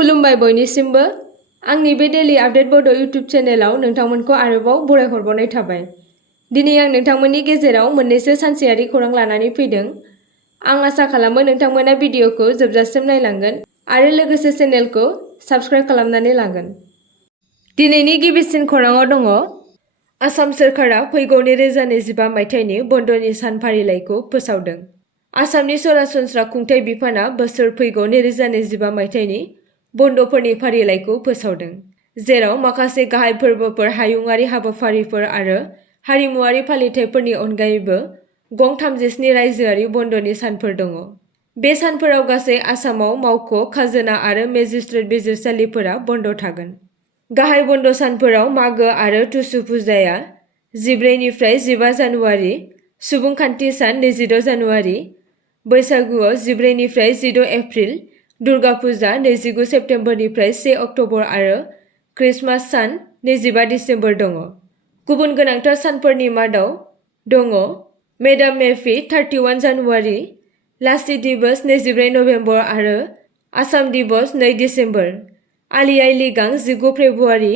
खुलुमबाय बयनिसिमबो आंनि बे डेली आपडेट बड' इउट्युब चेनेलाव नोंथांमोनखौ आरोबाव बरायहरबावनाय थाबाय। दिनै आं नोंथांमोननि गेजेराव मोननैसो सानसेयारि खौरां लानानै फैदों। आं आसा खालामो नोंथांमोना भिडिअखौ जोबजासिम नायलांगोन आरो लोगोसे चेनेलखौ साबस्क्राइब खालामनानै लागोन। दिनैनि गिबिसिन खौराङाव दङ आसाम सोरखारा फैगौ 2025 मायथाइनि बन्दनि सान फारिलाइखौ फोसावदों। आसामनि सरासनस्रा खुंथाय बिफाना बोसोर फैगौ 2025 मायथाइनि बन्दफोरनि फारिलाइखौ फोसावदों, जेराव माखासे गाहाय फोरबोफोर, हायुङारि हाबाफारिफोर आरो हारिमुआरि फालिथायफोरनि अनगायैबो गं 37 रायजोआरि बन्दनि सानफोर दङ। बे सानफोराव गासै आसामाव मावख', खाजोना आरो मेजिस्ट्रेट बिजिरसालिफोरा बन्द थागोन। गाहाय बन्द सानफोराव मागो आरो टुसु फुजाया 14 निफ्राय 15 जानुवारि, सुबुंखान्थि सान 22 जानुवारि, बैसागुआव 14 निफ्राय 16 एप्रिल, दुर्गा फुजा 29 सेप्तेम्बरनिफ्राय 1 अक्ट'बर आरो क्रिसमास सान 25 दिसेम्बर दङ। गुबुन गोनांथार सानफोरनि मादाव दङ मेडाम मे फी 31 जानुवारि, लाचित दिवस 24 नभेम्बर आरो आसाम दिवस 2 दिसेम्बर, आलि आइ लिगां 19 फेब्रुवारि।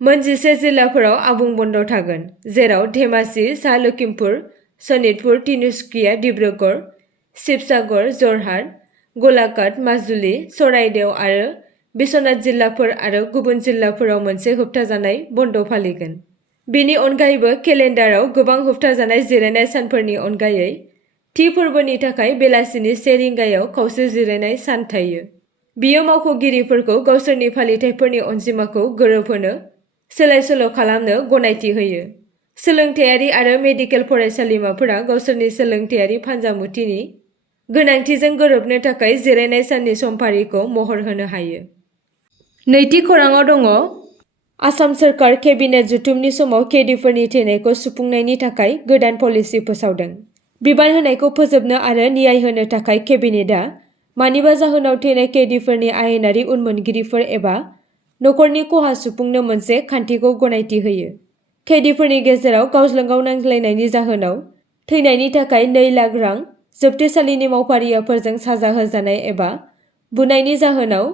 मोन 11 जिल्लाफोराव आबुं बन्द थागोन, जेराव धेमाजि, सा लखिमपुर, सनितपुर, तिनिसुकिया, डिब्रुगड़, शिबसागर, जरहाट, गलाघाट, माजुलि, चराइदेव आरो बिश्वनाथ जिल्लाफोर आरो गुबुन जिल्लाफोराव मोनसे होबथाजानाय बन्द फालिगोन। बेनि अनगायैबो केलेन्डाराव गोबां होबथाजानाय जिरायनाय सानफोरनि अनगायै थि फोरबोनि थाखाय बेलासिनि 1 रिंगायाव खावसे जिरायनाय सान थायो। बियो मावख'गिरिफोरखौ गावसोरनि फालिथायफोरनि अनजिमाखौ गोरोबहोनो सोलाय-सोल' खालामनो गनायथि होयो। सोलोंथायारि आरो मेडिकेल फरायसालिमाफोरा गावसोरनि सोलोंथायारि फानजामुथिनि गोनांथिजों गोरोबनो थाखाय जिरायनाय साननि समफारिखौ महर होनो हायो। नैथि खौराङाव दङ आसाम सोरखार केबिनेट जथुमनि समाव केदिफोरनि थैनायखौ सुफुंनायनि थाखाय गोदान पलिसि फोसावदों। बिबान होनायखौ फोजोबनो आरो न्याय होनो थाखाय केबिनेटआ मानिबा जाहोनाव थैनाय केदिफोरनि आयेनारि उनमोनगिरिफोर एबा नखरनि खहा सुफुंनो मोनसे खान्थिखौ गनायथि होयो। केदिफोरनि गेजेराव गावजों-गाव नांज्लायनायनि जाहोनाव थैनायनि थाखाय 2 लाख रां, जोबथेसालिनि मावफारियाफोरजों साजा होजानाय एबा बुनायनि जाहोनाव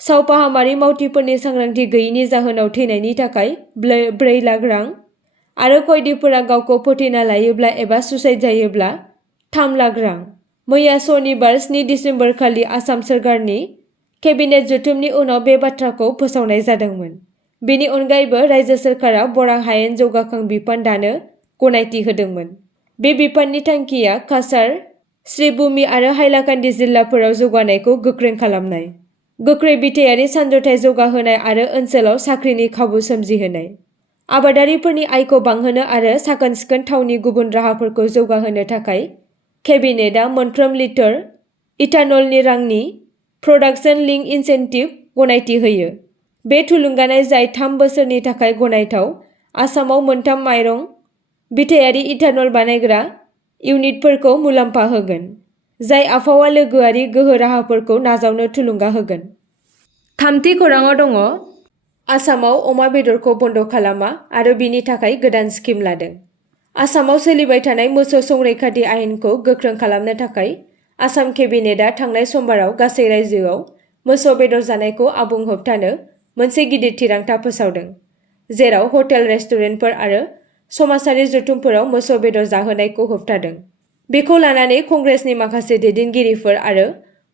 सावफाहामारि मावथिफोरनि सांग्रांथि गैयैनि जाहोनाव थैनायनि थाखाय 4 लाख रां आरो कयदिफोरा गावखौ फोथैना लायोब्ला एबा सुसाइड जायोब्ला 3 लाख रां। मैया सनिबार 7 दिसेम्बर खालि आसाम सोरखारनि केबिनेट जथुमनि उनाव बे बाथ्राखौ फोसावनाय जादोंमोन। बेनि अनगायैबो रायजो सोरखारा बराक हायेन जौगाखां बिफान दानो गनायथि होदोंमोन। बे बिफाननि थांखिया काछार, श्रीभूमि आरो हाइलाकान्दि जिल्लाफोराव जौगानायखौ गोख्रों खालामनाय, गोख्रै बिथायारि सानज'थाय जौगाहोनाय आरो ओनसोलाव साख्रिनि खाबु सोमजिहोनाय, आबादारिफोरनि आयखौ बांहोनो आरो साखोन-सिखोन थावनि गुबुन राहाफोरखौ जौगाहोनो थाखाय केबिनेटआ मोनफ्रोम लिटार इथानलनि रांनि प्रडाक्शन लिंक इनसेन्टिभ गनायथि होयो। बे थुलुंगानाय जाय 3 बोसोरनि थाखाय गनायथाव आसामाव 3 माइरं बिथायारि इथानल बानायग्रा इउनिटफोरखौ मुलाम्फा होगोन, जाय आबहावा लोगोआरि गोहो राहाफोरखौ नाजावनो थुलुंगा होगोन। थामथि खौराङाव दङ आसामाव अमा बेदरखौ बन्द खालामा आरो बिनि थाखाय गोदान स्किम लादों। आसामाव सोलिबाय थानाय मोसौ संरैखाथि आयेनखौ गोख्रों खालामनो थाखाय आसाम केबिनेटआ थांनाय समबाराव गासै रायजोआव मोसौ बेदर जानायखौ आबुं होबथानो मोनसे गिदिर थिरांथा फोसावदों, जेराव हटेल, रेस्टुरेन्टफोर आरो समाजारि जथुमफोराव मोसौ बेदर जाहोनायखौ होबथादों। बेखौ लानानै कंग्रेसनि माखासे दैदेनगिरिफोर आरो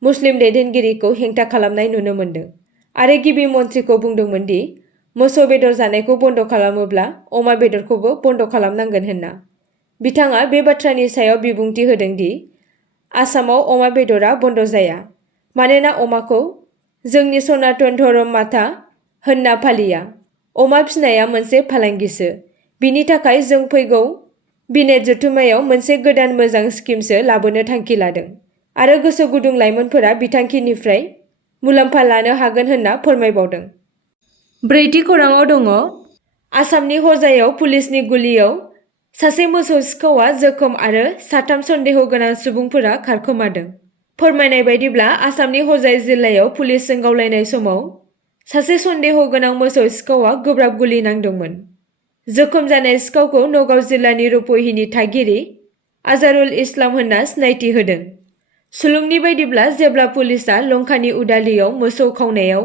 मुस्लिम दैदेनगिरिखौ हेंथा खालामनाय नुनो मोन्दों आरो गिबि मन्थ्रिखौ बुंदोंमोन दि मोसौ बेदर जानायखौ बन्द खालामोब्ला अमा बेदरखौबो बन्द खालामनांगोन होनना। बिथाङा बे बाथ्रानि सायाव बिबुंथि होदों दि आसामाव अमा बेदरा बन्द जाया, मानोना अमाखौ जोंनि सनातन धोरोम माथा होनना फालिया। अमा फिनाया मोनसे फालांगिसो। बिनि थाखाय जों फैगौ बिनेट जथुम्मायाव मोनसे गोदान मोजां स्किमसो लाबोनो थांखि लादों आरो गोसो गुदुं लाइमोनफोरा बिथांखिनिफ्राय मुलाम्फा लानो हागोन होनना फोरमायबावदों। ब्रैथि खौराङाव दङ आसामनि हजायाव पुलिसनि गुलियाव सासे मोसौ सिखावआ जोखोम आरो 3 सन्देह गोनां सुबुंफोरा खारखोमादों। फोरमायनाय बायदिब्ला आसामनि हजाय जिल्लायाव पुलिसजों गावलायनाय समाव सासे सन्देह गोनां मोसौ सिखावआ गोब्राब गुलि नांदोंमोन। जोखोम जानाय सिखावखौ नगाव जिल्लानि रुपहिनि थागिरि आजारुल इस्लाम होनना सिनायथि होदों। सुलुंनि बायदिब्ला जेब्ला पुलिसआ लंकानि उदालियाव मोसौ खावनायाव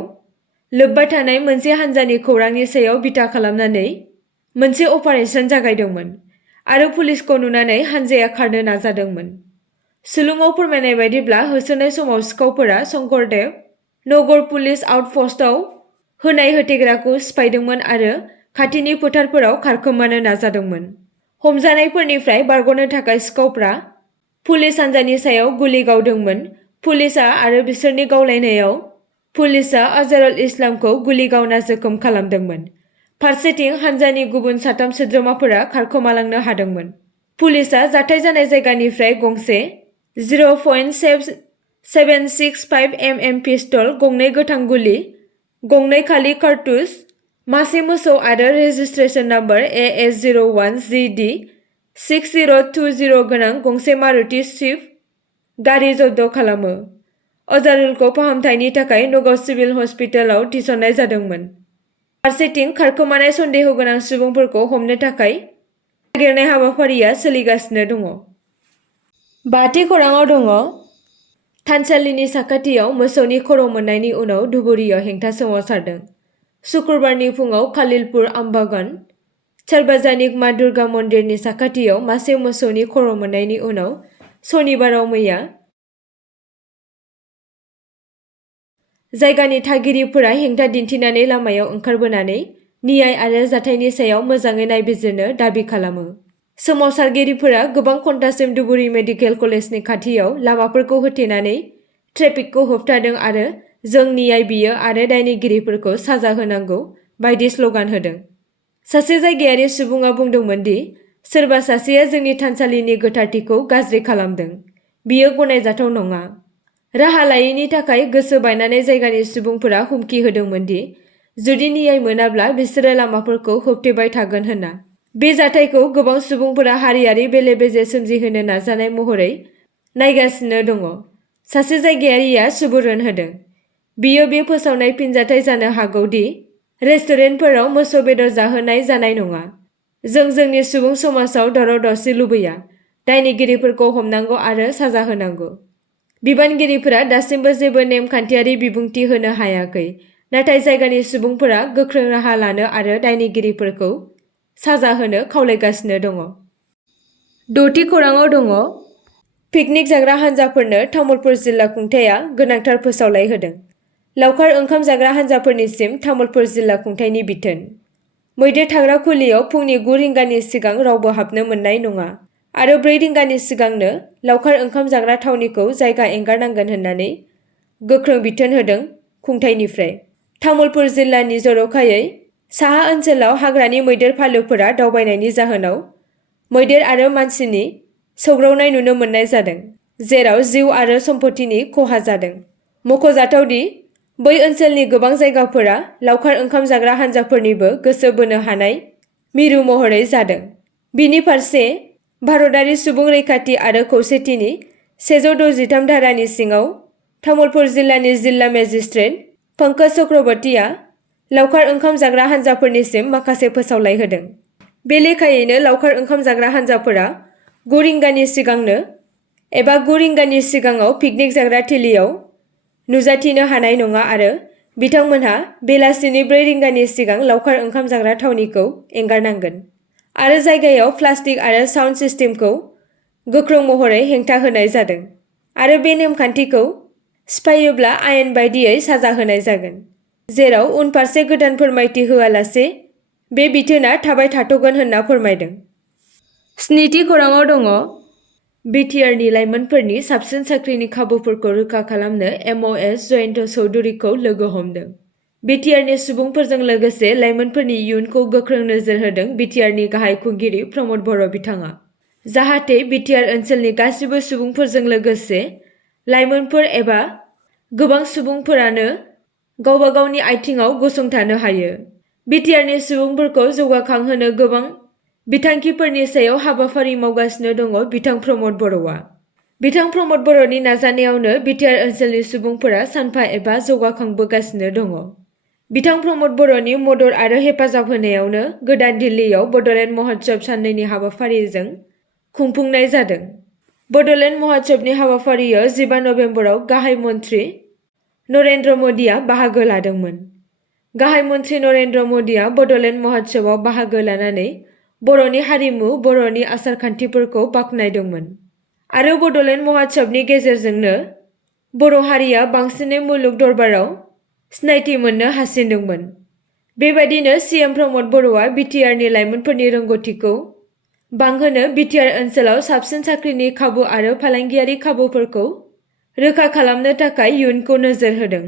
लोब्बा थानाय मोनसे हान्जानि खौरांनि सायाव बिथा खालामनानै मोनसे अपारेशन जागायदोंमोन आरो पुलिसखौ नुनानै हान्जाया खारनो नाजादोंमोन। सुलुङाव फोरमायनाय बायदिब्ला होसोनाय समाव सिखावफोरा शंकरदेव नगर पुलिस आउटपस्टआव होनाय होथेग्राखौ सिफायदोंमोन आरो खाथिनि फोथारफोराव खारखोमानो नाजादोंमोन। हमजानायफोरनिफ्राय बारग'नो थाखाय सिखावफ्रा पुलिस हान्जानि सायाव गुलि गावदोंमोन। पुलिसआ आरो बिसोरनि गावलायनायाव पुलिसआ आजहारुल इस्लामखौ गुलि गावना जोखोम खालामदोंमोन। फारसेथिं हान्जानि गुबुन 3 सोद्रोमाफोरा खारखोमालांनो हादोंमोन। पुलिसआ जाथाय जानाय जायगानिफ्राय गंसे 0.765 mm पिस्तल, 2 गोथां गुलि, 2 खालि कारतुज, मासे मोसौ आरो रेजिस्ट्रेशन नम्बर AS01GD 6020 गोनां गंसे मारुति स्विफ्ट गारि जब्द खालामो। आजहारुलखौ फाहामथायनि थाखाय नगाव सिभिल हस्पिटालाव थिसननाय जादोंमोन। फारसेथिं खारखोमानाय सन्देह गोनां सुबुंफोरखौ हमनो थाखाय नागिरनाय हाबाफारिया सोलिगासिनो दङ। 5थि खौराङाव दङ थानसालिनि साखाथियाव मोसौनि खर' मोननायनि उनाव धुबुरीयाव हेंथा सोमावसारदों। शुक्रबारनि फुङाव खालिलपुर आमबागान सार्वजनिक मा दुर्गा मन्दिरनि साखाथियाव मासे मोसौनि खर' मोननायनि उनाव सनिबाराव मैया जायगानि थागिरिफोरा हेंथा दिन्थिनानै लामायाव ओंखारबोनानै न्याय आरो जाथायनि सायाव मोजाङै नायबिजिरनो दाबि खालामो। सोमावसारगिरिफोरा गोबां घन्टासिम धुबुरी मेडिकेल कलेजनि खाथियाव लामाफोरखौ होथेनानै ट्रेफिकखौ होबथादों आरो जों न्याय बियो आरो दायनिगिरिफोरखौ साजा होनांगौ बायदि स्लगान होदों। सासे जायगायारि सुबुङा बुंदोंमोन दि सोरबा सासेया जोंनि थानसालिनि गोथारथिखौ गाज्रि खालामदों। बियो गनायजाथाव नङा। राहा लायैनि थाखाय गोसो बायनानै जायगानि सुबुंफोरा हुमखि होदोंमोन दि जुदि न्याय मोनाब्ला बिसोरो लामाफोरखौ होबथेबाय थागोन होनना। बे जाथायखौ गोबां सुबुंफोरा हारियारि बेले-बेजे सोमजिहोनो नाजानाय महरै नायगासिनो दङ। सासे जायगायारिया सुबुरुन होदों। बियो बे फोसावनाय फिनजाथाय जानो हागौ दि रेस्टुरेन्टफोराव मोसौ बेदर जाहोनाय जानाय नङा। जों जोंनि सुबुं समाजाव दावराव-दावसि लुबैया। दायनिगिरिफोरखौ हमनांगौ आरो साजा होनांगौ। बिबानगिरिफोरा दासिमबो जेबो नेमखान्थियारि बिबुंथि होनो हायाखै, नाथाय जायगानि सुबुंफोरा गोख्रों राहा लानो आरो दायनिगिरिफोरखौ साजा होनो खावलायगासिनो दङ। 6थि खौराङाव दङ पिकनिक जाग्रा हानजाफोरनो तामुलपुर जिल्ला खुंथायआ गोनांथार फोसावलाय होदों। लावखार ओंखाम जाग्रा हानजाफोरनिसिम तामुलपुर जिल्ला खुंथायनि बिथोन। मैदेर थाग्रा खुलियाव फुंनि 9 रिंगानि सिगां रावबो हाबनो मोननाय नङा आरो 4 रिंगानि सिगांनो लावखार ओंखाम जाग्रा थावनिखौ जायगा एंगारनांगोन होननानै गोख्रों बिथोन होदों खुंथायनिफ्राय। तामुलपुर जिल्लानि जर'खायै साहा ओनसोलाव हाग्रानि मैदेर फालोफोरा दावबायनायनि जाहोनाव मैदेर आरो मानसिनि सौग्रावनाय नुनो मोननाय जादों, जेराव जिउ आरो सम्पथिनि खहा जादों। मख'जाथाव दि बै ओनसोलनि गोबां जायगाफोरा लावखार ओंखाम जाग्रा हानजाफोरनिबो गोसो बोनो हानाय मिरु महरै जादों। बिनि फारसे भारतारि सुबुं रैखाथि आरो खौसेथिनि 163 धारानि सिङाव तामुलपुर जिल्लानि जिल्ला मेजिस्ट्रेट पंकज चक्रवर्तीया लावखार ओंखाम जाग्रा हानजाफोरनिसिम माखासे फोसावलाय होदों। बे लेखायैनो लावखार ओंखाम जाग्रा हानजाफोरा 9 रिंगानि सिगांनो एबा 9 रिंगानि सिगाङाव पिकनिक जाग्रा थिलियाव नुजाथिनो हानाय नङा आरो बिथांमोनहा बेलासिनि 4 रिंगानि सिगां लावखार ओंखाम जाग्रा थावनिखौ एंगारनांगोन आरो जायगायाव प्लास्टिक आरो साउन्ड सिस्टेमखौ गोख्रों महरै हेंथा होनाय जादों आरो बे नेमखान्थिखौ सिफायोब्ला आयेन बायदियै साजा होनाय जागोन, जेराव उनफारसे गोदान फोरमायथि होआलासे बे बिथोनआ थाबाय थाथ'गोन होनना फोरमायदों। 7थि खौराङाव दङ बिटिआरनि लाइमोनफोरनि साबसिन साख्रिनि खाबुफोरखौ रोखा खालामनो एमअएस जयन्त चौधुरीखौ लोगो हमदों। बिटिआरनि सुबुंफोरजों लोगोसे लाइमोनफोरनि इयुनखौ गोख्रों नोजोर होदों बिटिआरनि गाहाय खुंगिरि प्रमद बर' बिथाङा। जाहाथे बिटिआर ओनसोलनि गासिबो सुबुंफोरजों लोगोसे लाइमोनफोर एबा गोबां सुबुंफोरानो गावबा गावनि आथिङाव गसंथानो हायो। बिटिआरनि सुबुंफोरखौ जौगाखांहोनो गोबां बिथांखिफोरनि सायाव हाबाफारि मावगासिनो दङ बिथां प्रमद बर'आ। बिथां प्रमद बर'नि नाजानायावनो बिटिआर ओनसोलनि सुबुंफोरा सानफा एबा जौगाखांबोगासिनो दङ। बिथां प्रमद बर'नि मदद आरो हेफाजाब होनायावनो गोदान दिल्लीयाव बड'लेण्ड महोत्सब साननैनि हाबाफारिजों खुंफुंनाय जादों। बड'लेण्ड महोत्सबनि हाबाफारियाव 15 नबेम्बराव गाहाय मन्थ्रि नरेन्द्र मदिआ बाहागो लादोंमोन। गाहाय मन्थ्रि नरेन्द्र मदिआ बड'लेण्ड महोत्सबआव बाहागो लानानै बर'नि हारिमु, बर'नि आसारखान्थिफोरखौ बाख्नायदोंमोन आरो बड'लेण्ड महोत्सबनि गेजेरजोंनो बर' हारिया बांसिनै मुलुग दरबाराव सिनायथि मोननो हासिनदोंमोन। बेबायदिनो सीएम प्रमद बर'आ बिटिआरनि लाइमोनफोरनि रोंगौथिखौ बांहोनो बिटिआर ओनसोलाव साबसिन साख्रिनि खाबु आरो फालांगियारि खाबुफोरखौ रोखा खालामनो थाखाय इयुनखौ नोजोर होदों।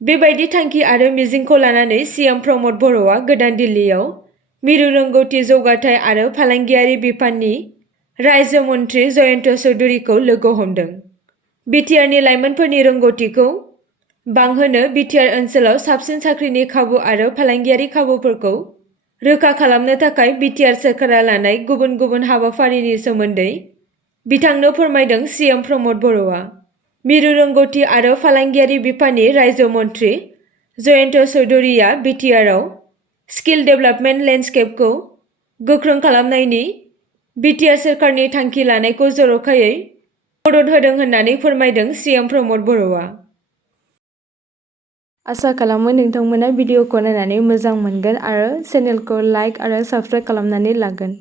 बेबायदि थांखि आरो मिजिंखौ लानानै सीएम प्रमद बर'आ गोदान दिल्लीयाव मिरु रोंगौथि जौगाथाय आरो फालांगियारि बिफाननि रायजो मन्थ्रि जयन्त चौधुरीखौ लोगो हमदों। बिटिआरनि लाइमोनफोरनि रोंगौथिखौ बांहोनो बिटिआर ओनसोलाव साबसिन साख्रिनि खाबु आरो फालांगियारि खाबुफोरखौ रोखा खालामनो थाखाय बिटिआर सोरखारा लानाय गुबुन गुबुन हाबाफारिनि सोमोन्दै बिथांनो फोरमायदों सीएम प्रमद बर'आ। मिरु रोंगौथि आरो फालांगियारि बिफाननि रायजो मन्थ्रि जयन्त चौधुरीया बिटिआरआव स्किल डेभेलपमेन्ट लेन्डस्केपखौ गोख्रों खालामनायनि बिटिआर सोरखारनि थांखि लानायखौ जर'खायै मदद होदों होननानै फोरमायदों सीएम प्रमद बर'आ। आसा खालामो नोंथांमोना भिडिअखौ नायनानै मोजां मोनगोन आरो चेनेलखौ लाइक आरो साबस्क्राइब खालामनानै लागोन।